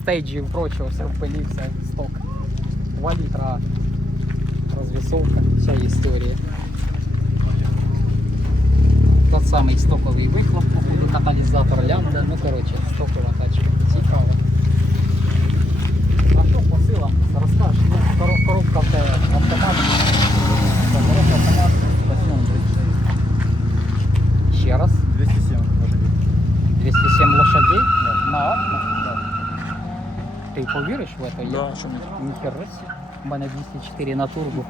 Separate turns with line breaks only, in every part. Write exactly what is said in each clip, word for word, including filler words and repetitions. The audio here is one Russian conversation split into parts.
стейджі і прочого, все в пилі, все сток. два літра розвісовка, вся історія. Тот самий стоковий вихлоп, походу, каталізатор лямбда, ну коротше, стокова тачка, цікава. А що по силам, розкажеш, ну, кор- коробка в тебе автомат, коробка автомат, ще раз.
двести семь лошадей.
двести семь лошадей?
Да.
На Атмо?
Да.
Ти повіриш в це?
Да, що мені?
Ніхера себе. У мене двісті чотири на турбо.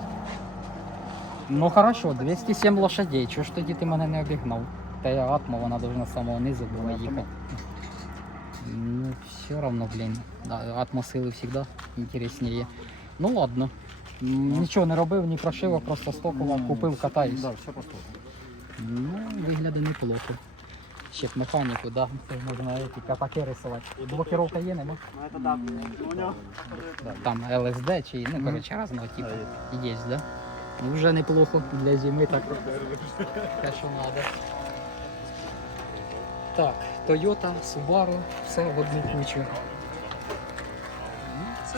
Ну хорошо, двісті сім лошадей. Чого ж тоді ти мене не обігнав? Та я Атмо, вона должна з самого низу була їхати. Ну, все равно, блин. Да, Атмо сили всегда интереснее. Ну ладно. М, Нічого не робив, ні прошивок, просто стокова, купив, катаюсь.
Да, все просто.
Ну, виглядає неплохо. Ще б механіку, да, теж можна ці катаки рисувати. Блокировка є, нема?
Ну это да, понял.
Да, там ел ес ді чи, ну, коротше, разного типу. Є, да? Ну, вже неплохо для зими, так. Те, що треба. Так, Toyota, Subaru, все в одну кучу. Ну, це...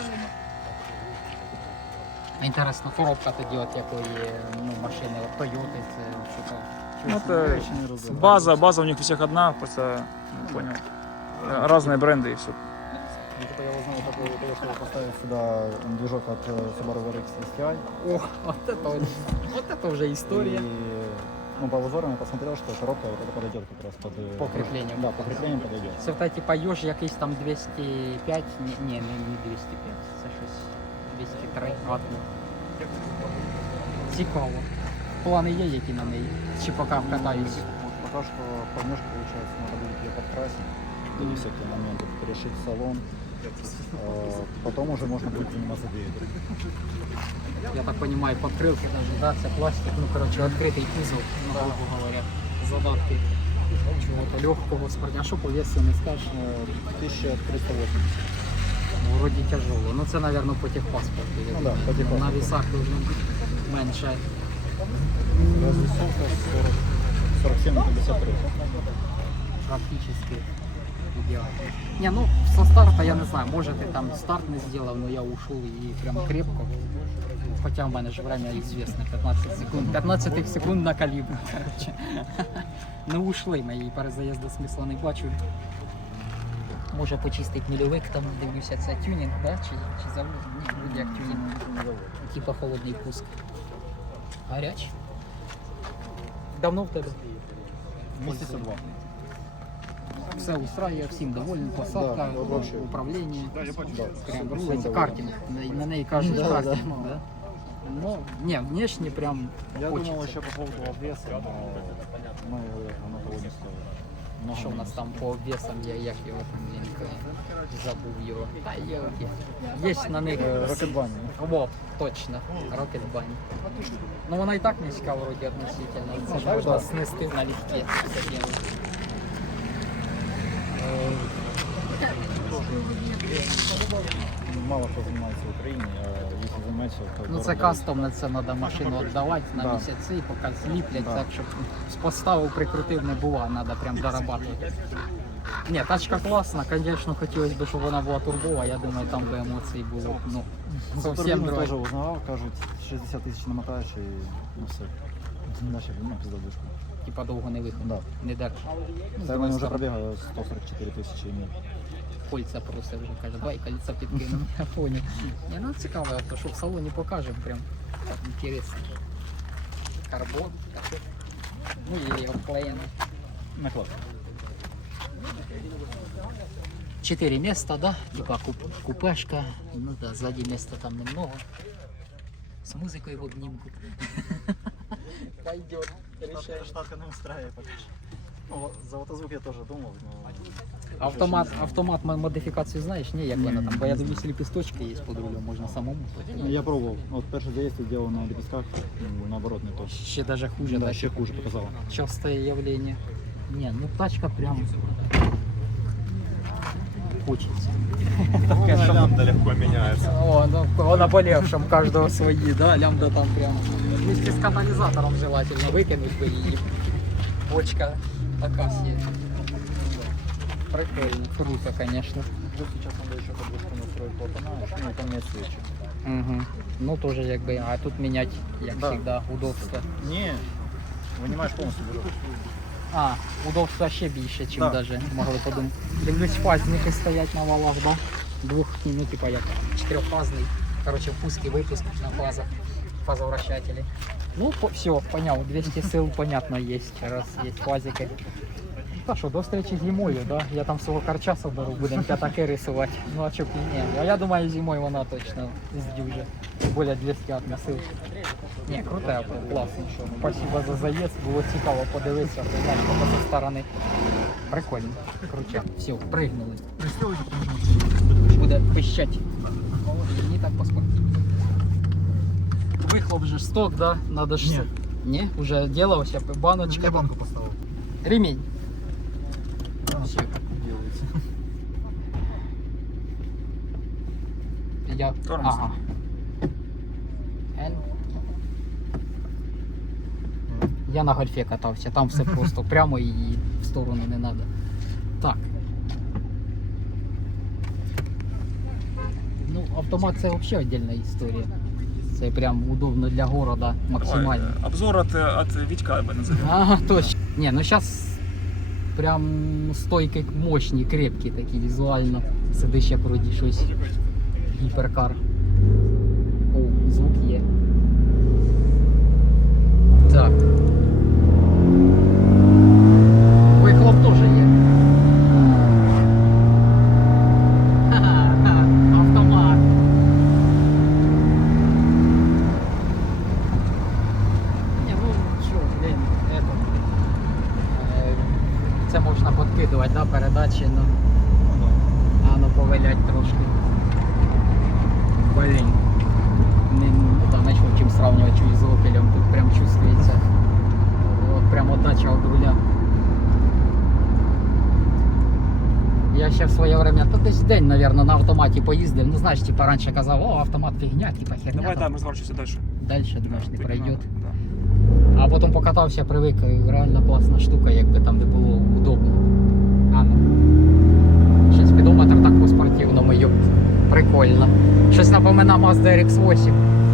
Інтересно, коробка тоді от якої ну, машини, от Toyota, це що там?
Ну, это база, база у них у всех одна, просто, не понял, разные бренды и все.
Ну, типа я узнал такое, вот, что поставил сюда движок от э, Subaru ви ар ікс эс ти ай.
О, вот это, вот, вот это уже история.
И, ну, по узорам я посмотрел, что коробка вот это подойдет как раз под... э,
По креплению.
Да, по креплению подойдет.
Це в типа йож якийсь там двісті п'ять, ні, ні, не, не двісті п'ять, це щось двісті три, ладно. Цікаво. Плани є які на неї? Чи поки вкатаюсь?
Вот пока что подножка, получается, надо будет ее подкрасить, до всякие моменты, перешить салон. Э, Потом уже можно будет заниматься двигателем.
Я так понимаю, подкрылки даже, да, це пластик, ну, короче, открытый кузов, ну, грубо говоря, задатки чего-то легкого спорта. А що по весу не скажеш?
Э, тысяча триста восемьдесят.
Вроді тяжело. Ну це, наверное, по техпаспорту. Я
Ну
думаю.
да, по техпаспорту.
На весах должно бути менше.
Развесовка сорок, сорок семь на пятьдесят три.
Практически идеально. Не, ну со старта я не знаю, может и там старт не сделал, но я ушел и прям крепко. Хотя у меня же время известно, пятнадцать секунд. пятнадцать секунд на калибр, короче. Ну ушли мої перезаїзди, смисла не бачу. Може почистить нульовик, там дивлюся, це тюнінг, да? Чи, чи завод? Ні, буде як тюнінг. Типа холодний пуск. Гарячий. Давно в тебе?
Месяца два.
Все устраює, всім довольний, посадка,
Да, вообще.
управління.
Да.
Прям
Всем
рулить,
доволен.
картинг. На, на неї кажуть
Да,
картинг.
да.
Да? Ну, не, внешне прям
Я
хочется.
думал еще по поводу обвеса, но ну, оно того не стоит. Много
Що у нас
не
там по обвесам, я як його там блін, забув його. Та йоки. Є на них.
стоит. Rocket Bunny.
Во, точно, Rocket Bunny. Ну вона і так низька вроді относительно. Це ж
Ну,
можна
да.
снести налегке. це діло.
Мало кто занимается в Украине, а если занимается, то
Ну це
дорого.
кастомне, це треба машину віддавати на
Да.
місяці, поки зліплять,
Да.
так щоб з поставу прикрутив не було, треба прям дорабатувати. Ні, тачка класна, звісно, хотілося б, щоб вона була турбова, я думаю, там би емоцій було, ну,
За
зовсім
турбину
друге.
тоже узнавал, кажут, шестьдесят тысяч намотаешь и ну все. Начали, ну, пиздодышку.
Типа довго не виходить,
Да.
не держиш. Ну, з
Да,
другої
мы уже
сторони,
пробегали сто сорок четыре тысячи. Нет.
кольця просить вже, каже, давай кольця підкинемо, я понял. Ні, ну цікаво, авто, що в салоні покажемо, прям інтересно. Карбон, таке. Ну і обклеєно.
Наклад.
Четыре места, да? Типа куп, купешка. Ну да, сзади места там немного. С музыкой в обнимку. Пойдет. Решаешь.
Штатка не устраивает пока что. Ну, за автозвук я тоже думал, но...
Автомат, автомат мо- модификацию знаешь? Не, як вона там. Бо я
Не
дивлюсь, лепесточки є під рулем, можна самому.
Ну, я пробовал. Вот первое действие делал на лепестках, м, наоборот не то.
Ще даже хуже,
Да,
да?
еще хуже показало.
Частое явление. Не, ну тачка прям хочется.
Ну, лямбда легко меняется.
О, ну, о наболевшем каждого свои, да, лямбда там прям. Вместе с катализатором желательно выкинуть бы и бочка такая себе. Прикольно, круто, конечно.
Плюс сейчас надо еще подвеску настроить клапана, ну и поменять свечи.
Угу. Ну тоже якби, а тут міняти, як
Да.
завжди, удобство.
Не, вынимаешь полностью берешь.
А, удобства ще більше, ніж
Да.
даже могли подумати. Дивлюсь, фазники стоять на валах, да? Двох, ну типа як чотирьохфазний. Короче, впуск і випуск на фазах, фазовращатели. Ну, по, все, понял, двести сил, понятно, есть, раз есть фазики. Та що, до встречи зимою, да? Я там свого карча соберу, будемо п'ятаки рисувати. Ну а чо б і ні? А я думаю, зимою вона точно здюже. Тим більше двісті на сил. Ні, круте, класно, що. Спасибо за заїзд, було цікаво подивитися, глянь, зі сторони. Прикольно, круче. Все, пригнули. Буде пищать. Мені так поспортивно. Вихлоп же ж сток, да? Надо ж...
Ні.
Ні? Уже делався, баночка.
Я банку поставил.
Ремень.
Да,
Всё.
так делается.
Я...
Тормоз.
Ага. Н. Я на гольфе катався, там все просто прямо і в сторону не треба. Так. Ну, автомат це взагалі віддільна історія. Це прям удобно для города максимально.
Давай, обзор от, от Витька, я бы назовем.
Ага, точно. Не, ну сейчас прям стойки мощні, крепкі такі візуально. Сидиш як вроді щось. Гіперкар. О, звук є. Так. Вихлоп теж є. Ха-ха, автомат. Не, ну що, блін, это. Е, Це можна подкидувати, да, передачі, ну. А ну повилять трошки. Блін. Не, ну, там начал чим сравнивать чуть з Opel'ем, тут прям чувствується. От прям отдача от руля. Я ще в своє время, то десь день, наверное, на автоматі поїздив. Ну знаєш, типа раніше казав, о, автомат фігня, типа херня.
Давай,
там.
да, мы разворачиваемся дальше.
Дальше, думаєш, не
Так
пройде.
надо, да.
А потім покатався, привик, реально класна штука, якби там де було удобно. А ну. Ще спідометр так по-спортивному, йоп. Прикольно. Щось напомина Mazda ар ікс вісім.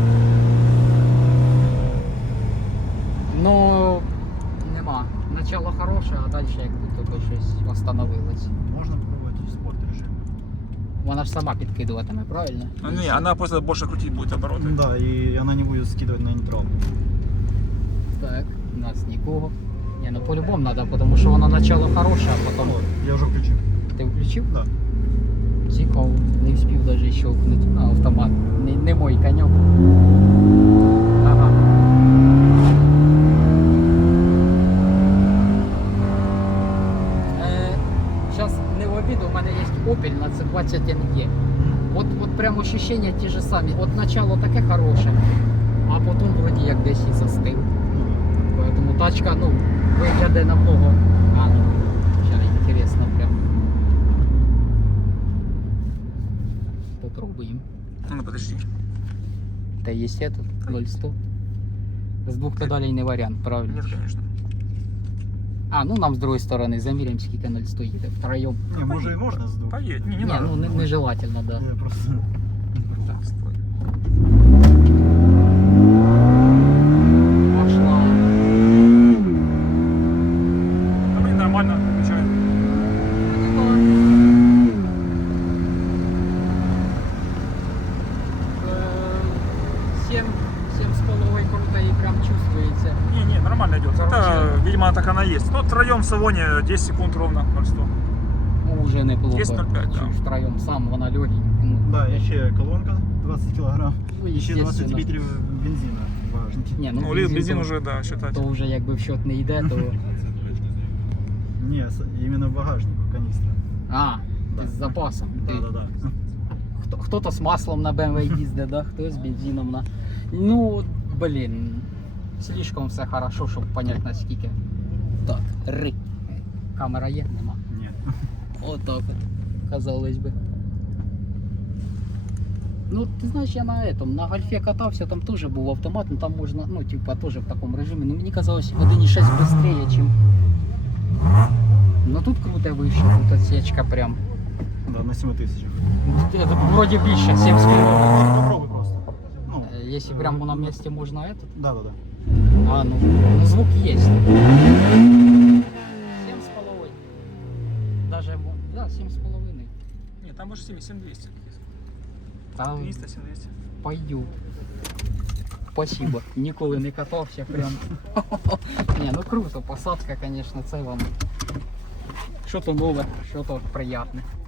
Ну, нема. Начало хороше, а далі як будто би щось остановилось.
Можно попробовать в спорт режим.
Вона ж сама підкидуватиме, правильно?
Ну, не, она просто больше крутить будет обороты.
Да, и она не будет скидывать на нейтрал.
Так, у нас нікого. Ні, ну по-любому треба, тому що вона начало хороше, а потім...
Я уже включил.
Ти включив?
Да.
Цікаво, не встиг навіть щелкнути на автомат. Не, не мой конек. Ага. Е, Зараз не в обіду, у мене є Opel на це двадцять ен є. От, от прям ощущення ті ж самі. От начало таке хороше, а потім вроді як десь і застив. Поэтому тачка, ну, виглядає намного. А, ну, зараз інтересно прям. Попробуем.
Ну, подожди.
Та є этот ноль сто. З двох педалей не варіант, правильно?
Нет, конечно.
А, ну нам з другої сторони заміряємо, скільки ноль сто їде втроєм.
Не, может и можно с двух.
Поедь. Не, не
Ні,
надо.
ну не, нежелательно, да.
Я просто...
Так, стой.
Пошла.
Да, блин, нормально, включай.
Семь, семь с половой круто и прям чувствуется.
Не, не, нормально идет. Это,
Короче.
видимо, так она есть. Ну, втроем в салоне десять секунд ровно, ноль сто.
Ну, уже неплохо.
Есть ноль пять, да.
Чуть втроем сам, вона легенький. Ну,
Да, еще колонка двадцать килограмм.
ну,
Еще двадцать
естественно.
литров бензина в багажнике.
Ні,
Ну,
ну,
бензин, бензин
то,
уже, да, считать.
то вже якби в счет не йде, то...
Не, с- именно в багажнику канистра.
А,
Да.
ти з запасом. Ти...
Да, да, да.
Хто, хто-то з маслом на бэ эм вэ їздить, да? Хтось з бензином на... Ну, блін, слишком все хорошо, щоб понять наскільки. Так, ри. Камера є? Нема.
Нет.
Отак от, казалось би. Ну, ти знаєш, я на этом, на гольфе катався, там теж був автомат, ну там можна, ну, типа, теж в такому режимі. Ну, мені казалось, один і шість швидше, чим... Ну, тут круто вийшло, тут отсечка прям.
Да, на семи тысячах.
Это вроде більше, сім з половиною.
Попробуй просто. Ну,
Э, Если прямо на месте можно этот.
да, да, да.
А, ну, ну звук есть. Семь с половиной. Даже, да, семь с половиной.
Ні, там може сім, сім двісті.
Там
двісті, сім двісті.
пойду. Спасибо. Ніколи не катався прям. Не, ну круто, посадка, конечно, це вам. Що то нове, що то приятне.